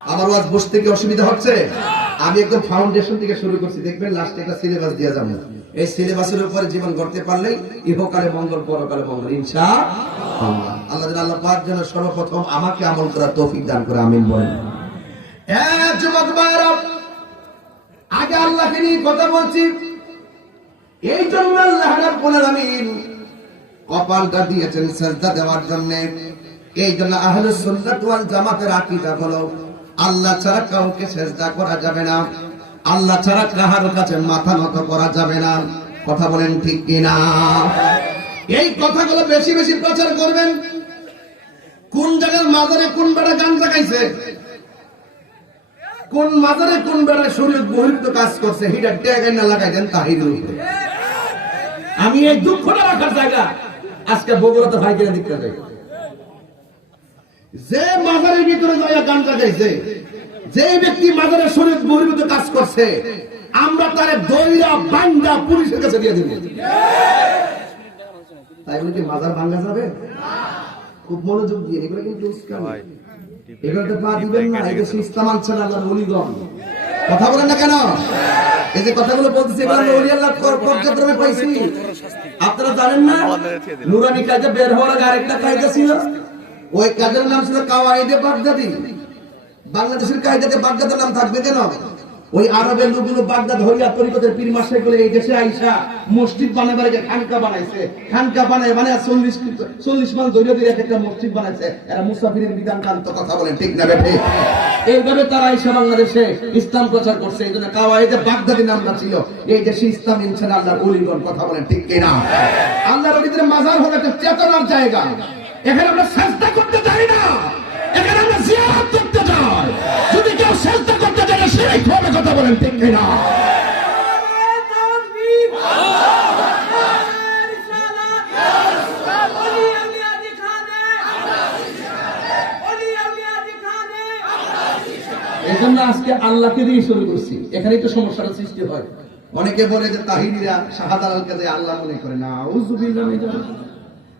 আমার ওয়াজ বসতে কি অসুবিধা হচ্ছে? আমি একদম ফাউন্ডেশন থেকে শুরু করছি। দেখবেন লাস্টে একটা সিলেবাস দিয়ে যাব। এই সিলেবাসের উপরে জীবন করতে পারলেই ইহকালে মঙ্গল, পরকালে মঙ্গল। ইনশা আল্লাহ আল্লাহ পাক যেন সর্বপ্রথম আমাকে আমল করার তৌফিক দান করে, আমিন বলেন। আগে আল্লাহকে নিয়ে কথা বলছি। এই জন্য আল্লাহ রাব্বুল আলামিন কপালটা দিয়েছেন সেজদা দেওয়ার জন্য। এই জন্য আহলে সুন্নাত ওয়াল জামাতের আকীদা হলো আল্লাহ ছাড়া কাউকে সেজদা করা যাবে না। আল্লাহ ছাড়া কাহার কাছে মাথা নত করা যাবে না। কথা বলেন ঠিক কিনা? এই কথাগুলো বেশি বেশি প্রচার করবেন। কোন জায়গার মাজারে কোন বেড়া গান দেখাইছে কোন মাজারে কোন বেড়া শরীর বহির্ভূত কাজ করছে? হিটা ট্যাগাই না লাগাই দেন তাহিরের আমি এই দুঃখটা রাখার জায়গা। আজকে বগুড়াতে ভাই কিনে দিতে যাই। যে মাজারের ভিতরে যাইয়া গান গাইছে যে ব্যক্তি মাজারের শরীর বহির্ভূত কাজ করছে আমরা তারে দইরা বান্দা পুলিশের কাছে দিয়ে দিব। তাই বলে কি মাজার ভাঙ্গা যাবে? খুব মনোযোগ দিয়ে এগুলো কিন্তু এগুলোতে পা দিবেন না এটা ইসলাম আনছে না আল্লাহর কথা বলেন না কেন? এই যে কথাগুলো বলতেছি পর্যায়ক্রমে পাইছি। আপনারা জানেন না নুরানি কাজে বের হওয়ার আগে আরেকটা কায়দা ছিল? ওই কাজের নাম ছিল কাওয়াইদে বাগদাদি। বাংলাদেশের কায়দাতে বাগদাদের নাম থাকবে কেন? ওই আরবের লোকগুলো বাগদাদ হরিয়া তরিকতের পীর মাসে গুলো এই দেশে আইসা মসজিদ বানাবার আগে খানকা বানাইছে। খানকা বানায় মানে চল্লিশ চল্লিশ মান ধৈর্য দিয়ে একটা মসজিদ বানাইছে। এরা মুসাফিরের বিধান কান্ত কথা বলেন, ঠিক না বেঠে? এইভাবে তারা আইসা বাংলাদেশে ইসলাম প্রচার করছে, এই জন্য কাওয়াইদে বাগদাদি নামটা ছিল। এই দেশে ইসলাম ইনসান আল্লাহর অলিগণ কথা বলেন, ঠিক কিনা? আল্লাহর অলিদের মাজার হলো একটা চেতনার জায়গা। এখানে আমরা চেষ্টা করতে চাই না। এখানে আমরা জিয়ারত করতে চাই যদি কেউ চেষ্টা করতে চায় না সেই হবে কথা বলেন ঠিক কিনা এই জন্য আজকে আল্লাহকে দিয়ে শুরু করছি। এখানেই তো সমস্যার সৃষ্টি হয়। অনেকে বলে যে তাহিরিরা শাহাদাল কাজে আল্লাহ মনে করে না। উজুবিল্লাহ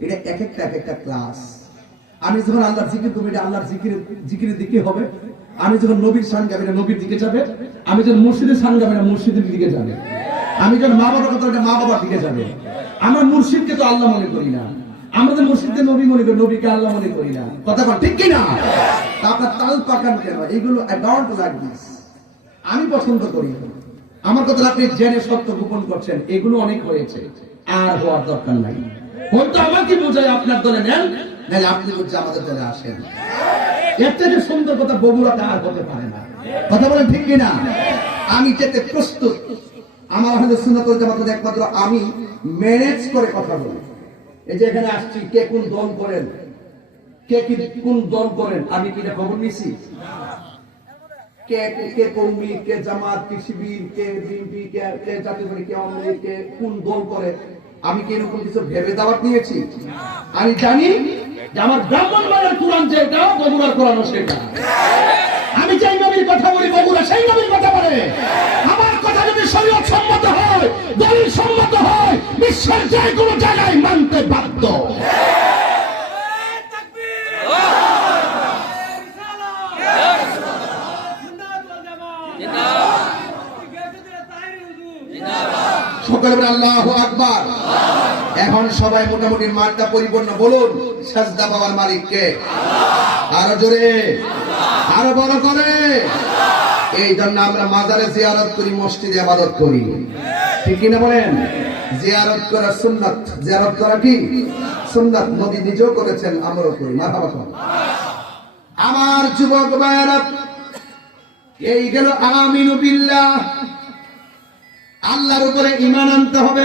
এটা এক একটা এক একটা ক্লাস আমি যখন আল্লাহর জিকির করব, এটা আল্লাহর জিকির, জিকিরের দিকে হবে। আমি যখন নবীর সান গাবি এটা নবীর দিকে যাবে। আমি যখন মুর্শিদের সান গাবি এটা মুর্শিদের দিকে যাবে। আমি যখন মা বাবার কথা এটা মা বাবার দিকে যাবে। আমরা মুর্শিদকে তো আল্লাহ মনে করি না। আমাদের মুর্শিদকে নবী মনে করি, নবীকে আল্লাহ মনে করি না। কথা বল, ঠিক কিনা? তা আপনার তাল পাকান কেন? এগুলো আই ডোন্ট লাইক আমি পছন্দ করি। আমার কথা আপনি জেনে সত্য গোপন করছেন। এগুলো অনেক হয়েছে। আর হওয়ার দরকার নাই। হয়তো আমাকে বোঝায় আপনার দলে নেন, নাহলে আপনি আমাদের দলে আসেন। এর থেকে সুন্দর কথা বগুড়াতে আর হতে পারে না। কথা বলেন ঠিক কিনা? আমি যেতে প্রস্তুত। আমার হলে সুন্নত জামাত একমাত্র আমি ম্যানেজ করে কথা বলি। এই যে এখানে আসছি, কে কোন দল করেন? কে কি কোন দল করেন? আমি কি এটা খবর নিছি? কে কে কর্মী কে জামাত, কে শিবির, কে বিএনপি, কে কে জাতীয় কে আওয়ামী কে কোন দল করে? আমি কি এরকম কিছু ভেবে দাওয়াত নিয়েছি আমি জানি যে আমার ব্রাহ্মণ বাড়ির কোরআন যেটা বগুড়ার কোরআন সেটা। আমি যেই নবীর কথা বলি, বগুড়া সেই নবীর কথা বলে। আমার কথা যদি শরীয়ত সম্মত হয়, দলিল সম্মত হয়, বিশ্বের যে কোনো জায়গায় মানতে বাধ্য। সকলে আল্লাহ আকবার। এখন সবাই মোটামুটি মাঠটা পরিপূর্ণ। বলুন, সাজদা পাওয়ার মালিককে আরও জোরে। আরও বড় করে। এই জন্য আমরা মাজারে জিয়ারত করি, মসজিদে আবাদত করি। ঠিক কিনা বলেন? জিয়ারত করা সুন্নাত। জিয়ারত করা কি? সুন্নাত। নদী নিজেও করেছেন, আমরাও করি। মাথা মাথা। আমার যুবক ভাইয়েরা, এই গেল আমিনু বিল্লাহ। আল্লাহর উপরে ইমান আনতে হবে।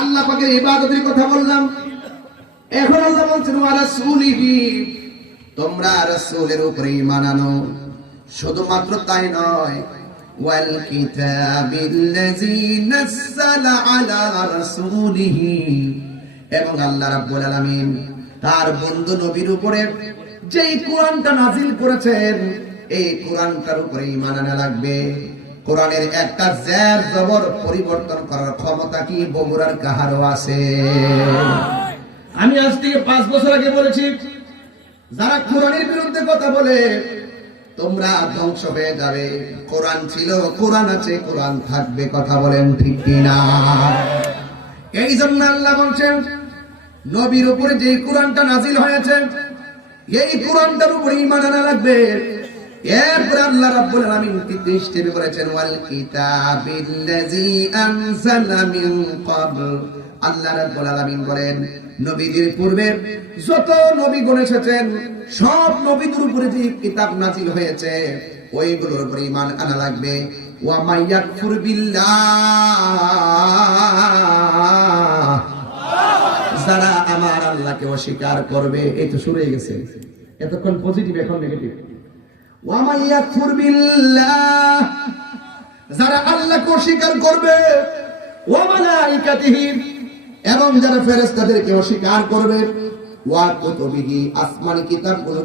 আল্লাহ পাকের ইবাদতের কথা বললাম। এখন আল্লাহ বলছেন, ওয়া রাসূলিহি তোমরা রাসূলের উপরে ঈমান আনো। শুধুমাত্র তাই নয়, ওয়াল কিতাবিল্লাযী নাযালা আলা রাসূলিহি এবং আল্লাহ রাব্বুল আলামিন তার বন্ধু নবীর উপরে যেই কোরআনটা নাজিল করেছেন, এই কোরআনটার উপরে ঈমান আনা লাগবে। কোরআনের একটা জ্যার জবর পরিবর্তন করার ক্ষমতা কি বগুড়ার কাহারও আছে? আমি আজ থেকে পাঁচ বছর আগে বলেছি, যারা কোরআনের বিরুদ্ধে কথা বলে, তোমরা ধ্বংস হয়ে যাবে। কোরআন ছিল, কোরআন আছে, কোরআন থাকবে, কথা বলেন ঠিক কিনা? এই জন্য আল্লাহ বলছেন, নবীর উপরে যে কোরআনটা নাজিল হয়েছে, এই কোরআনটার উপরে ঈমান আনা লাগবে। এরপরে আল্লাহ রাব্বুল আলামিন তৃতীয় স্টেপে বলেছেন ওয়াল কিতাবিল্লাযী আনজালা মিন ক্বাবল। আল্লাহ রাব্বুল আলামিন বলেন নবীদের পূর্বে যত নবীগণ এসেছেন, সব নবীদের উপরে যে কিতাব নাজিল হয়েছে, ওইগুলোর উপরে ঈমান আনা লাগবে। ওয়া মাইয়াকফুর বিল্লাহ। যারা আমার আল্লাহকে অস্বীকার করবে, এই তো শুরু হয়ে গেছে। এতক্ষণ পজিটিভ এখন নেগেটিভ যারা আল্লাহকে অস্বীকার করবে এবং যারা ফেরেশতাদেরকে অস্বীকার করবে, ওয়া কুতুবিহি, আসমানি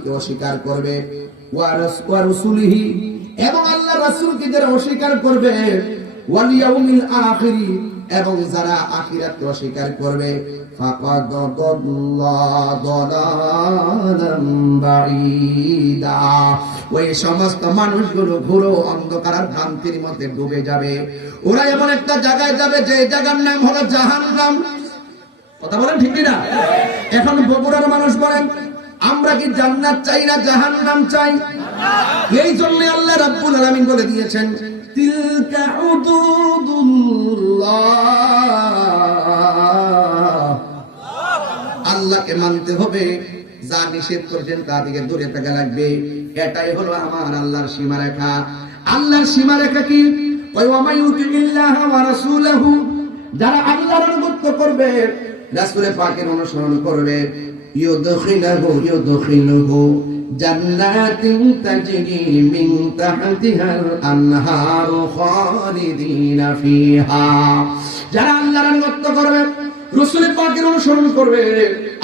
অস্বীকার করবে এবং আল্লাহ রাসূলকে যারা অস্বীকার করবে এবং যারা আখিরাতকে অস্বীকার করবে ওই সমস্ত মানুষগুলো ঘুরো অন্ধকার ভ্রান্তির মধ্যে ডুবে যাবে। ওরা এমন একটা জায়গায় যাবে, যে জায়গার নাম হলো জাহান জাহান্নাম। কথা বলেন ঠিক না এখন বগুড়ার মানুষ বলেন, আমরা কি জান্নাত চাই না জাহান্নাম চাই? এই জন্য আল্লাহ রাব্বুল আলামিন বলে দিয়েছেন তিলকা হুদুদুল্লাহ আল্লাহকে মানতে হবে, যা নিষেধ করছেন তা থেকে দূরে থাকা লাগবে। এটাই হলো আমার আল্লাহর সীমারেখা। আল্লাহর সীমারেখা কি? যারা আল্লাহর আনুগত্য করবে রাসূলে পাকের অনুসরণ করবে। ইউদখিলাহু, ইউদখিলুহু। জান্নাতিন তাজরি মিন তাহতিহাল আনহারু খালিদিনা ফিহা যারা আল্লাহর আনুগত্য করবে রসুল পাকের অনুসরণ করবে।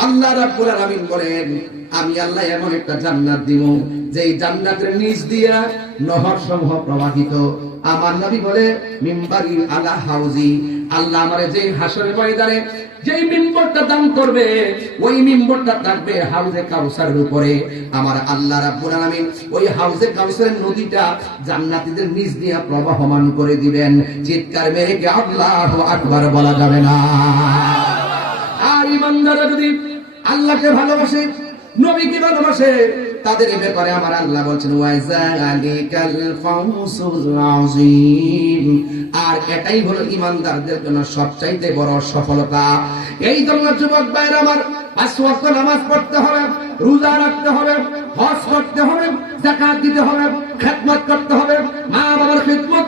আল্লাহ আলামিন আমি আল্লাহ এমন একটা জান্নাত দিব, যেই জান্নাতের নিচ দিয়া নহর সমূহ প্রবাহিত। আমার নবী বলে, মিম্বারি আলা হাউজি আল্লাহ আমারে যেই হাসরের মিম্বরটা দান করবে, ওই মিম্বরটা থাকবে হাউজে কাউসারের উপরে। আমার আল্লাহ রাব্বুল আলামিন ওই হাউজে কাউসারের নদীটা জান্নাতীদের নিচ দিয়া প্রবাহমান করে দিবেন। চিৎকার মেরে আল্লাহু আকবার বলা যাবে না। ইমানদাররা যদি আল্লাহকে ভালোবাসে, নবীকে ভালোবাসে, তাদের ব্যাপারে আমার আল্লাহ বলছেন আর এটাই হলো ইমানদারদের জন্য সবচাইতে বড় সফলতা। এই জন্য যুবক ভাইরা আমার নামাজ পড়তে হবে, রোজা রাখতে হবে, হজ করতে হবে, যাকাত দিতে হবে, খেদমত করতে হবে মা বাবার খেদমত